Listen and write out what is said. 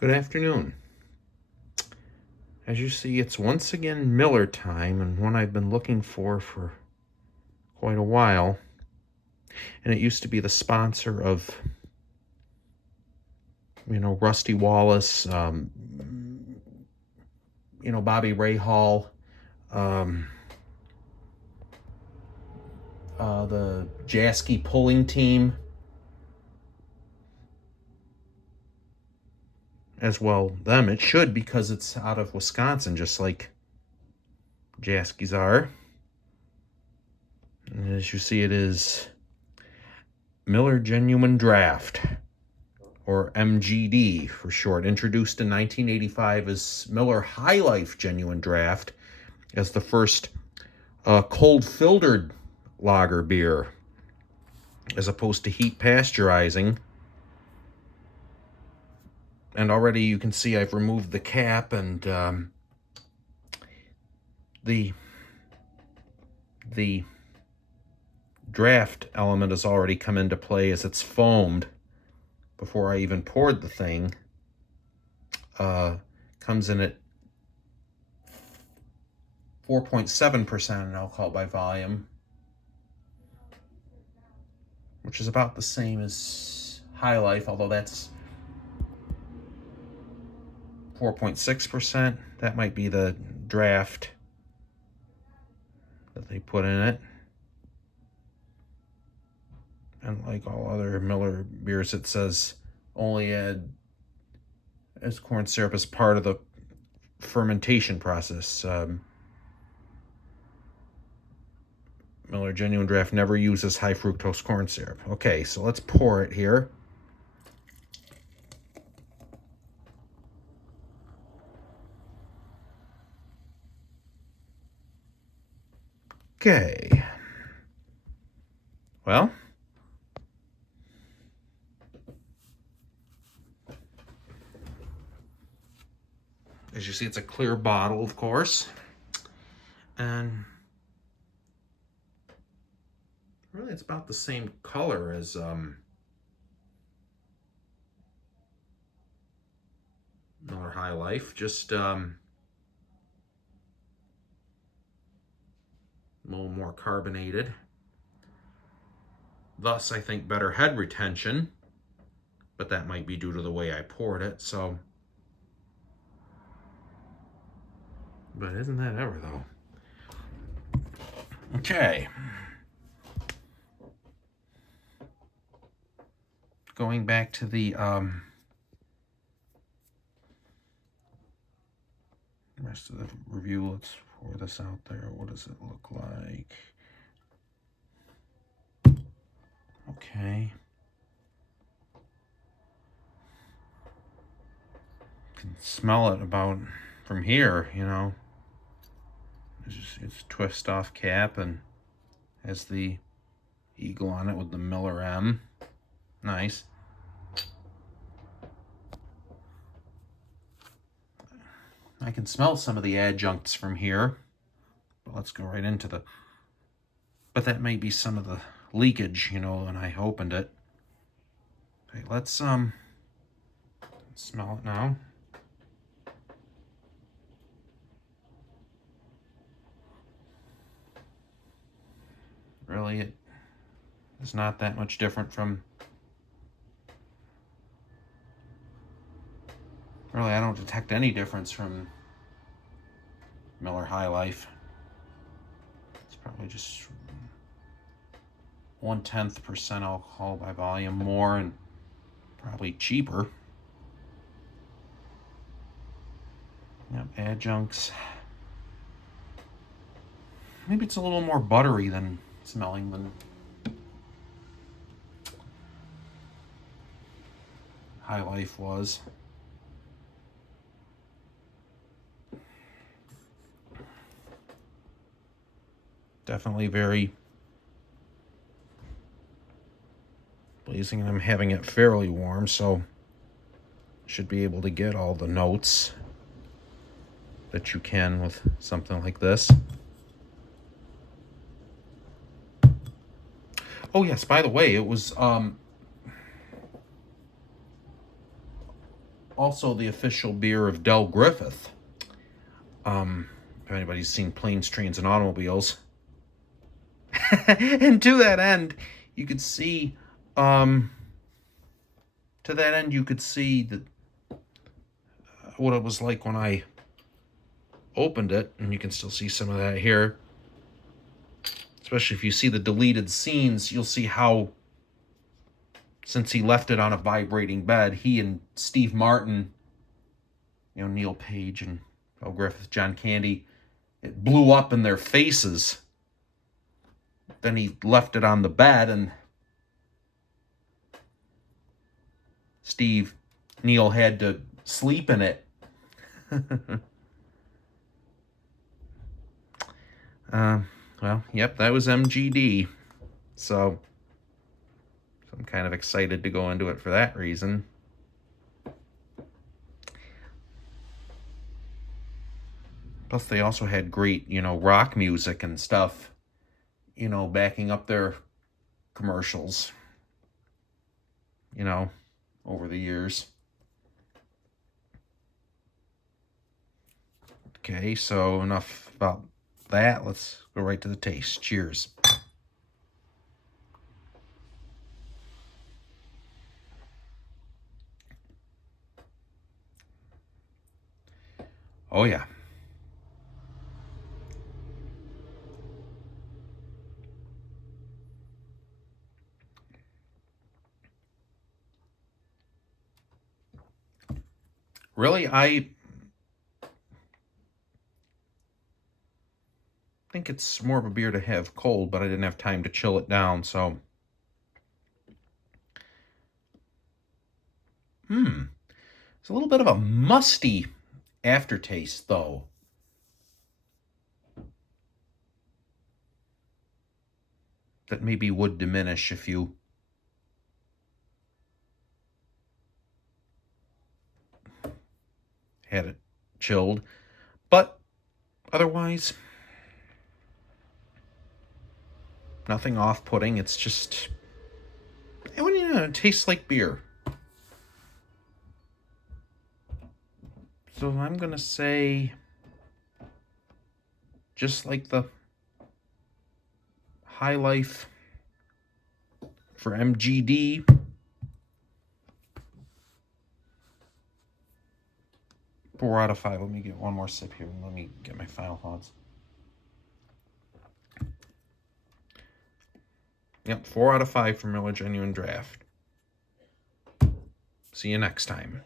Good afternoon. As you see, it's once again Miller time, and one I've been looking for quite a while. And it used to be the sponsor of, Rusty Wallace, Bobby Rahal, um, the Jasky pulling team, as well. Them, it should, because it's out of Wisconsin, just like Jaskies are. And as you see, it is Miller Genuine Draft, or MGD for short, introduced in 1985 as Miller High Life Genuine Draft, as the first cold filtered lager beer, as opposed to heat pasteurizing. And already you can see I've removed the cap, and the draft element has already come into play, as it's foamed before I even poured the thing. Comes in at 4.7% in alcohol by volume, which is about the same as High Life, although that's 4.6%. That might be the draft that they put in it. And like all other Miller beers, it says only add as corn syrup as part of the fermentation process. Miller Genuine Draft never uses high fructose corn syrup. Okay, so let's pour it here. Okay. Well, as you see, it's a clear bottle, of course. And really, it's about the same color as Miller High Life, just a little more carbonated. Thus, I think better head retention, but that might be due to the way I poured it, so. But isn't that ever, though? Okay. Going back to the rest of the review, let's pour this out there. What does it look like? Okay. You can smell it about from here, It's a twist off cap and has the eagle on it with the Miller M. Nice. I can smell some of the adjuncts from here, but let's go right into but that may be some of the leakage, when I opened it. Okay, let's smell it now. Really, it is not that much different from. Really, I don't detect any difference from Miller High Life. It's probably just 0.1% alcohol by volume more, and probably cheaper. Yep, adjuncts. Maybe it's a little more buttery than smelling than High Life was. Definitely very blazing, and I'm having it fairly warm, so should be able to get all the notes that you can with something like this. Oh yes, by the way, it was also the official beer of Del Griffith. If anybody's seen Planes, Trains, and Automobiles. And to that end, you could see, that what it was like when I opened it, and you can still see some of that here. Especially if you see the deleted scenes, you'll see how, since he left it on a vibrating bed, he and Steve Martin, Neil Page and Bill Griffith, John Candy, it blew up in their faces. Then he left it on the bed, and Neil had to sleep in it. Well, yep, that was MGD. So I'm kind of excited to go into it for that reason. Plus, they also had great, rock music and stuff, backing up their commercials, over the years. Okay, so enough about that. Let's go right to the taste. Cheers. Oh, yeah. Really, I think it's more of a beer to have cold, but I didn't have time to chill it down, so. It's a little bit of a musty aftertaste, though. That maybe would diminish if you had it chilled. But otherwise, nothing off-putting. It's just, it tastes like beer. So I'm going to say, just like the High Life for MGD, 4 out of 5. Let me get one more sip here. Let me get my final thoughts. Yep, 4 out of 5 for Miller Genuine Draft. See you next time.